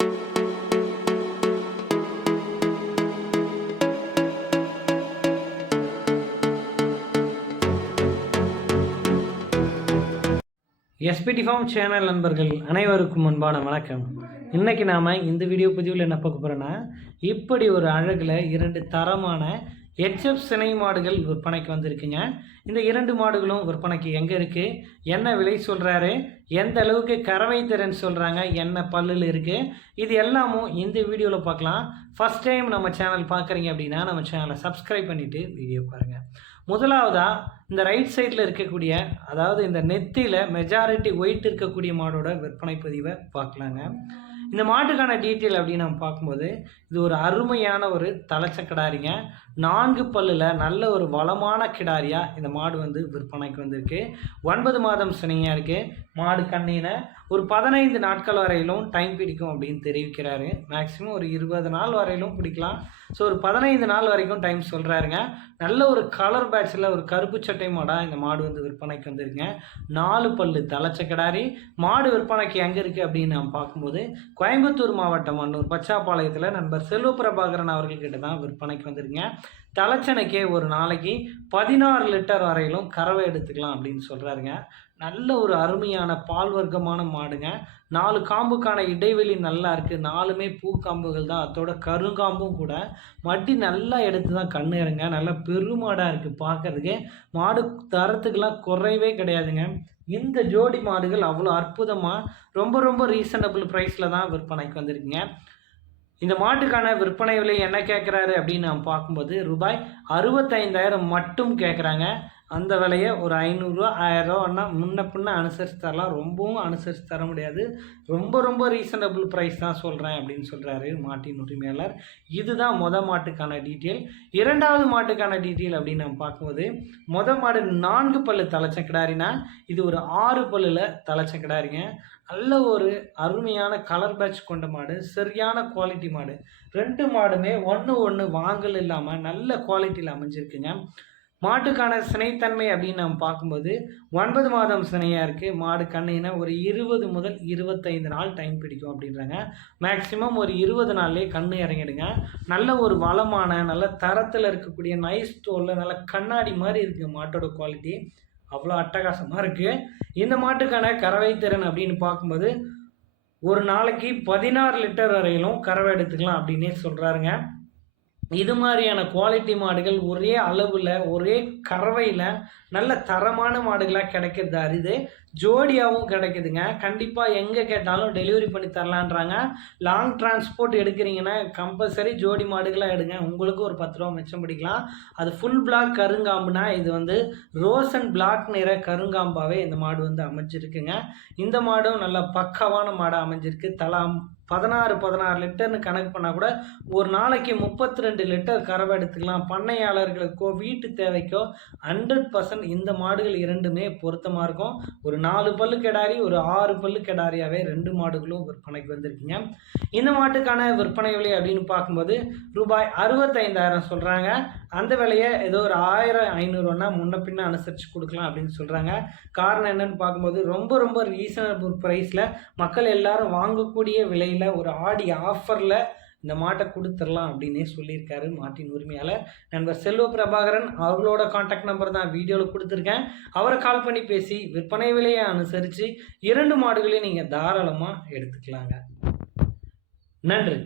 SPD form channel நண்பர்கள் அனைவருக்கும் அன்பான வணக்கம். இன்றைக்கி நாம் இந்த வீடியோ பதிவில் என்ன பார்க்க போகிறோன்னா, இப்படி ஒரு அழகில் 2 தரமான ஹெச்எஃப் சினை மாடுகள் விற்பனைக்கு வந்திருக்குங்க. இந்த 2 மாடுகளும் விற்பனைக்கு எங்கே இருக்குது, என்ன விலை சொல்கிறாரு, எந்த அளவுக்கு கறவை திறன் சொல்கிறாங்க, என்ன பல்லில் இருக்குது, இது எல்லாமும் இந்த வீடியோவில் பார்க்கலாம். ஃபஸ்ட் டைம் நம்ம சேனல் பார்க்குறீங்க அப்படின்னா நம்ம சேனலை சப்ஸ்கிரைப் பண்ணிவிட்டு வீடியோ பாருங்கள். முதலாவதாக இந்த ரைட் சைடில் இருக்கக்கூடிய, அதாவது இந்த நெத்தியில் மெஜாரிட்டி ஒயிட் இருக்கக்கூடிய மாடோட விற்பனை பதிவை பார்க்கலாங்க. இந்த மாட்டுக்கான டீட்டெயில் அப்படின்னு நம்ம பார்க்கும்போது, இது ஒரு அருமையான ஒரு தலைச்ச கிடாரிங்க. 4 பல்லில் நல்ல ஒரு வளமான கிடாரியாக இந்த மாடு வந்து விற்பனைக்கு வந்திருக்கு. 9 மாதம் சினையாக இருக்குது. மாடு கண்ணின ஒரு 15 நாட்கள் வரையிலும் டைம் பிடிக்கும் அப்படின்னு தெரிவிக்கிறாரு. மேக்ஸிமம் ஒரு 20 நாள் வரையிலும் பிடிக்கலாம். ஸோ ஒரு 15 நாள் வரைக்கும் டைம் சொல்கிறாருங்க. நல்ல ஒரு கலர் பேட்சில் ஒரு கருப்பு சட்டை மாடாக இந்த மாடு வந்து விற்பனைக்கு வந்துருக்குங்க. 4 பல்லு தலைச்ச கிடாரி. மாடு விற்பனைக்கு எங்கே இருக்குது அப்படின்னு நம்ம பார்க்கும்போது, கோயம்புத்தூர் மாவட்டம் அன்னூர் பச்சாப்பாளையத்தில் நண்பர் செல்வ பிரபாகரன் அவர்கள்கிட்ட தான் விற்பனைக்கு வந்துருங்க. தலைச்சனைக்கே ஒரு நாளைக்கு 16 லிட்டர் வரையிலும் கறவை எடுத்துக்கலாம் அப்படின்னு சொல்கிறாருங்க. நல்ல ஒரு அருமையான பால் வர்க்கமான மாடுங்க. 4 காம்புக்கான இடைவெளி நல்லா இருக்குது. 4மே பூக்காம்புகள் தான், அதோட கருங்காம்பும் கூட. மட்டி நல்லா எடுத்து தான் கண்ணு இறங்க. நல்லா பெருமாடாக இருக்குது பார்க்குறதுக்கு. மாடு தரத்துக்கெல்லாம் குறைவே கிடையாதுங்க. இந்த ஜோடி மாடுகள் அவ்வளோ அற்புதமாக ரொம்ப ரீசனபிள் ப்ரைஸில் தான் விற்பனைக்கு வந்திருக்குங்க. இந்த மாட்டுக்கான விற்பனை விலை என்ன கேட்குறாரு அப்படின்னு நம்ம பார்க்கும்போது, ரூபாய் 65,000 மட்டும் கேட்குறாங்க. அந்த விலையை ஒரு 500 ரூபா 1000 ரூபான்னா முன்ன பின்ன அனுசரித்து தரலாம். ரொம்பவும் அனுசரித்து தர முடியாது. ரொம்ப ரீசனபிள் ப்ரைஸ் தான் சொல்கிறேன் அப்படின்னு சொல்கிறாரு மாட்டின் உரிமையாளர். இதுதான் மாட்டுக்கான டீட்டெயில். 2வது மாட்டுக்கான டீட்டெயில் அப்படின்னு நம்ம பார்க்கும்போது, மாடு 4 பல்லு தலைச்ச கிடாரினா, இது ஒரு 6 பல்லில் தலைச்ச கிடாரிங்க. நல்ல ஒரு அருமையான கலர் பேட்ச் கொண்ட மாடு, சரியான குவாலிட்டி மாடு. 2 மாடுமே ஒன்று வாங்கல் இல்லாமல் நல்ல குவாலிட்டியில் அமைஞ்சிருக்குங்க. மாட்டுக்கான சினைத்தன்மை அப்படின்னு நம்ம பார்க்கும்போது 9 மாதம் சினையாக இருக்குது. மாடு கண்ணினா ஒரு 20 முதல் 25 நாள் டைம் பிடிக்கும் அப்படின்றாங்க. மேக்ஸிமம் ஒரு 20 நாள்லேயே கண்ணு இறங்கிடுங்க. நல்ல ஒரு வளமான நல்ல தரத்தில் இருக்கக்கூடிய நைஸ் தோலில் நல்ல கண்ணாடி மாதிரி இருக்குது மாட்டோட குவாலிட்டி. அவ்வளோ அட்டகாசமாக இருக்குது. இந்த மாட்டுக்கான கறவை திறன் அப்படின்னு பார்க்கும்போது, ஒரு நாளைக்கு 16 லிட்டர் வரையிலும் கறவை எடுத்துக்கலாம் அப்படின்னே சொல்கிறாருங்க. இது மாதிரியான குவாலிட்டி மாடுகள் ஒரே அளவில் ஒரே கறவையில் நல்ல தரமான மாடுகளாக கிடைக்கிறது அரிது. ஜோடியாகவும் கிடைக்குதுங்க. கண்டிப்பாக எங்கே கேட்டாலும் டெலிவரி பண்ணி தரலான்றாங்க. லாங் டிரான்ஸ்போர்ட் எடுக்கிறீங்கன்னா கம்பல்சரி ஜோடி மாடுகளாக எடுங்க. உங்களுக்கு ஒரு 10 ரூபா மிச்சம் பிடிக்கலாம். அது ஃபுல் பிளாக் கருங்காம்புனா, இது வந்து ரோஸ் அண்ட் பிளாக் நிற கருங்காம்பாகவே இந்த மாடு வந்து அமைஞ்சிருக்குங்க. இந்த மாடும் நல்ல பக்காவான மாடாக அமைஞ்சிருக்கு. தலா 16 லிட்டர்னு கணக்கு பண்ணால் கூட ஒரு நாளைக்கு 32 லிட்டர் கறவை எடுத்துக்கலாம். பண்ணையாளர்களுக்கோ வீட்டு தேவைக்கோ 100% இந்த மாடுகள் 2மே பொருத்தமாக இருக்கும். ஒரு 4 பல்லு கிடாரி, ஒரு 6 பல்லு கிடாரியாகவே 2 மாடுகளும் விற்பனைக்கு வந்திருக்குங்க. இந்த மாட்டுக்கான விற்பனை விலை அப்படின்னு பார்க்கும்போது ரூபாய் 65,000 சொல்கிறாங்க. அந்த விலையை ஏதோ ஒரு 1500 முன்ன பின்ன அனுசரித்து கொடுக்கலாம் அப்படின்னு சொல்கிறாங்க. காரணம் என்னன்னு பார்க்கும்போது, ரொம்ப ரீசனபிள் ப்ரைஸில் மக்கள் எல்லாரும் வாங்கக்கூடிய விலையில் ஒரு ஆடி ஆஃபரில் இந்த மாட்டை கொடுத்துடலாம் அப்படின்னே சொல்லியிருக்காரு மாட்டின் உரிமையாளர் நண்பர் செல்வ பிரபாகரன். அவர்களோட கான்டாக்ட் நம்பர் தான் வீடியோவில் கொடுத்துருக்கேன். அவரை கால் பண்ணி பேசி விற்பனை விலையை அனுசரித்து 2 மாடுகளையும் நீங்கள் தாராளமாக எடுத்துக்கலாங்க. நன்றி.